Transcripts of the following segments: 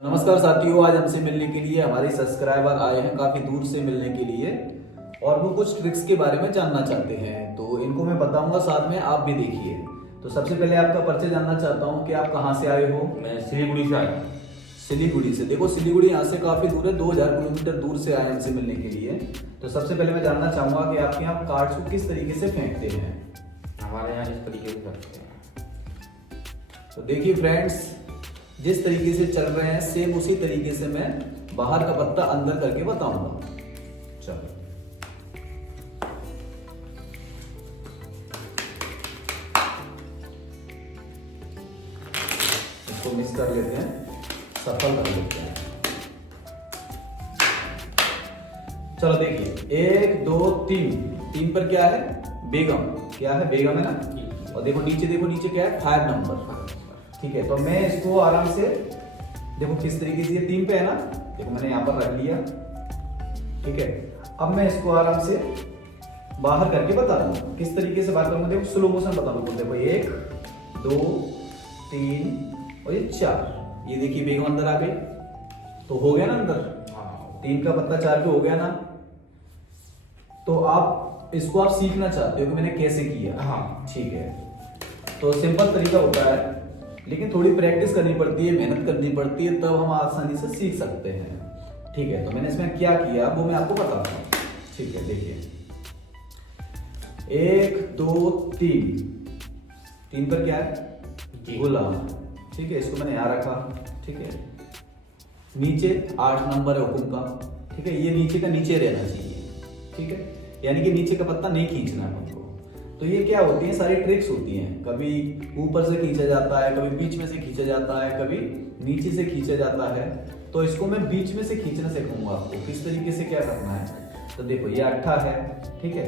नमस्कार साथियों, आज हमसे मिलने के लिए हमारे सब्सक्राइबर आए हैं काफी दूर से मिलने के लिए और वो कुछ ट्रिक्स के बारे में जानना चाहते हैं। तो इनको मैं बताऊंगा, साथ में आप भी देखिए। तो सबसे पहले आपका परिचय जानना चाहता हूं कि आप कहां से आए हो। मैं सिलीगुड़ी से आया हूँ। सिलीगुड़ी से। देखो, सिलीगुड़ी यहाँ से काफी दूर है, 2000 किलोमीटर दूर से आए हमसे मिलने के लिए। तो सबसे पहले मैं जानना चाहूंगा कि आपके यहाँ कार्ड्स को किस तरीके से फेंकते हैं। हमारे यहाँ इस तरीके से करते हैं। तो देखिए फ्रेंड्स, जिस तरीके से चल रहे हैं सेम उसी तरीके से मैं बाहर का पत्ता अंदर करके बताऊंगा। चलो, इसको मिक्स कर लेते हैं, सफल कर लेते हैं। चलो देखिए, 1 2 3। 3 पर क्या है? बेगम। क्या है? बेगम है ना। और देखो नीचे, देखो नीचे क्या है? 5 नंबर। ठीक है, तो मैं इसको आराम से, देखो किस तरीके से, ये 3 पे है ना, देखो मैंने यहाँ पर रख लिया। ठीक है, अब मैं इसको आराम से बाहर करके बता रहा हूँ। किस तरीके से बाहर करूंगा, देखो स्लो मोशन बता दूँ। देखो 1 2 3 और ये 4। ये देखिए बेगम अंदर आ गई, तो हो गया ना अंदर। 3 का पत्ता 4 पे हो गया ना। तो आप इसको आप सीखना चाहते हो कि मैंने कैसे किया। हाँ, ठीक है, तो सिंपल तरीका होता है, लेकिन थोड़ी प्रैक्टिस करनी पड़ती है, मेहनत करनी पड़ती है, तब हम आसानी से सीख सकते हैं। ठीक है, तो मैंने इसमें क्या किया वो मैं आपको बताता हूँ। ठीक है, देखिए 1 2 3। 3 पर क्या है? गुलाम। ठीक है, इसको मैंने यहाँ रखा। ठीक है, नीचे 8 नंबर है हुकुम का। ठीक है, ये नीचे का नीचे रहना चाहिए। ठीक है, यानी कि नीचे का पत्ता नहीं खींचना है हमको। तो ये क्या होती है, सारी ट्रिक्स होती हैं। कभी ऊपर से खींचा जाता है, कभी बीच में से खींचा जाता है, कभी नीचे से खींचा जाता है। तो इसको मैं बीच में से खींचना सिखाऊंगा आपको, किस तरीके से क्या करना है। तो देखो ये 8 है। ठीक है,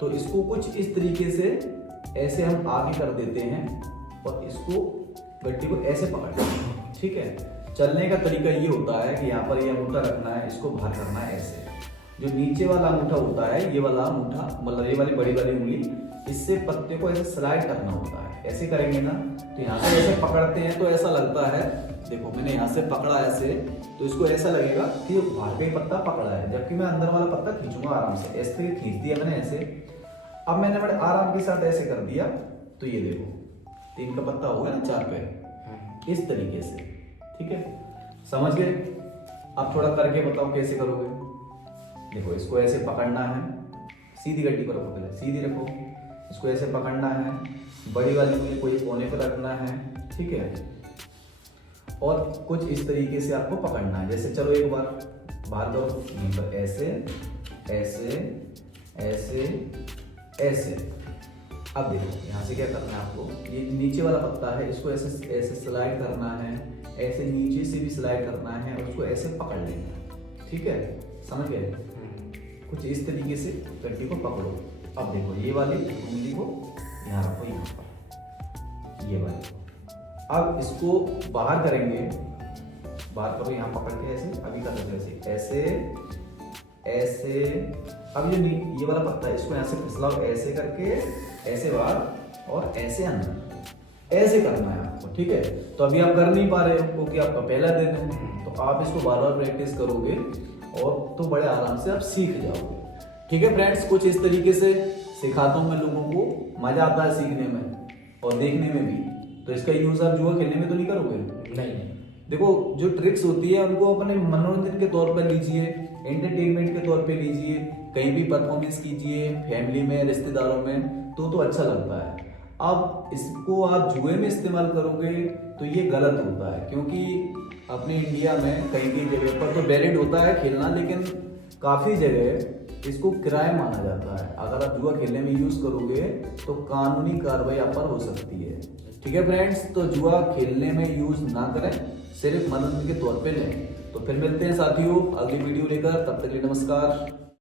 तो इसको कुछ इस तरीके से ऐसे हम आगे कर देते हैं और इसको गट्टी को ऐसे पकड़ते हैं। ठीक है, चलने का तरीका ये होता है कि यहाँ पर ये अंगूठा रखना है, इसको बाहर करना है ऐसे। जो नीचे वाला अंगूठा होता है, ये वाला अंगूठा, मतलब ये वाली बड़ी वाली उंगली, इससे पत्ते को ऐसे स्लाइड करना होता है। ऐसे करेंगे ना, तो यहाँ से ऐसे पकड़ते हैं तो ऐसा लगता है, देखो मैंने यहाँ से पकड़ा ऐसे, तो इसको ऐसा लगेगा कि बाहर का ही पत्ता पकड़ा है, जबकि मैं अंदर वाला पत्ता खींचूंगा आराम से। ऐसे खींच दिया मैंने ऐसे। अब मैंने बड़े आराम के साथ ऐसे कर दिया, तो ये देखो 3 का पत्ता हो गया ना 4 पे, इस तरीके से। ठीक है, समझ गए? अब थोड़ा करके बताओ कैसे करोगे। देखो इसको ऐसे पकड़ना है, सीधी गड्डी को रखो, पहले सीधी रखो। इसको ऐसे पकड़ना है, बड़ी वाली उंगली को ये कोने पर रखना है। ठीक है, और कुछ इस तरीके से आपको पकड़ना है। जैसे चलो एक बार बाहर करो, यहीं पर ऐसे ऐसे ऐसे ऐसे। अब देखो यहाँ से क्या करना है आपको, ये नीचे वाला पत्ता है, इसको ऐसे ऐसे स्लाइड करना है, ऐसे नीचे से भी स्लाइड करना है और उसको ऐसे पकड़ लेना है। ठीक है, समझ गए? कुछ इस तरीके से गड्डी को पकड़ो। अब देखो ये वाली उंगली को यहाँ रखो, यहाँ पर ये वाली। अब इसको बाहर करेंगे, बाहर करो, यहाँ पकड़ के ऐसे। अभी कर सकते ऐसे ऐसे ऐसे। अब ये वाला पत्ता है, इसको यहाँ से फिसलाओ ऐसे करके, ऐसे बाहर और ऐसे अंदर, ऐसे करना है आपको। ठीक है, तो अभी आप कर नहीं पा रहे हो क्योंकि आपका पहला दिन है, तो आप इसको बार बार प्रैक्टिस करोगे और तो बड़े आराम से आप सीख जाओगे। ठीक है फ्रेंड्स, कुछ इस तरीके से सिखाता हूँ मैं लोगों को। मजा आता है सीखने में और देखने में भी। तो इसका यूज आप जुआ खेलने में तो नहीं करोगे? नहीं। देखो जो ट्रिक्स होती है उनको अपने मनोरंजन के तौर पर लीजिए, एंटरटेनमेंट के तौर पे लीजिए, कहीं भी परफॉर्मेंस कीजिए, फैमिली में, रिश्तेदारों में, तो अच्छा लगता है। अब इसको आप जुए में इस्तेमाल करोगे तो ये गलत होता है, क्योंकि अपने इंडिया में कहीं कहीं जगह पर तो वैलिड होता है खेलना, लेकिन काफ़ी जगह इसको क्राइम माना जाता है। अगर आप जुआ खेलने में यूज़ करोगे तो कानूनी कार्रवाई आप पर हो सकती है। ठीक है फ्रेंड्स, तो जुआ खेलने में यूज़ ना करें, सिर्फ मनोरंजन के तौर पे लें। तो फिर मिलते हैं साथियों अगली वीडियो लेकर, तब तक के लिए नमस्कार।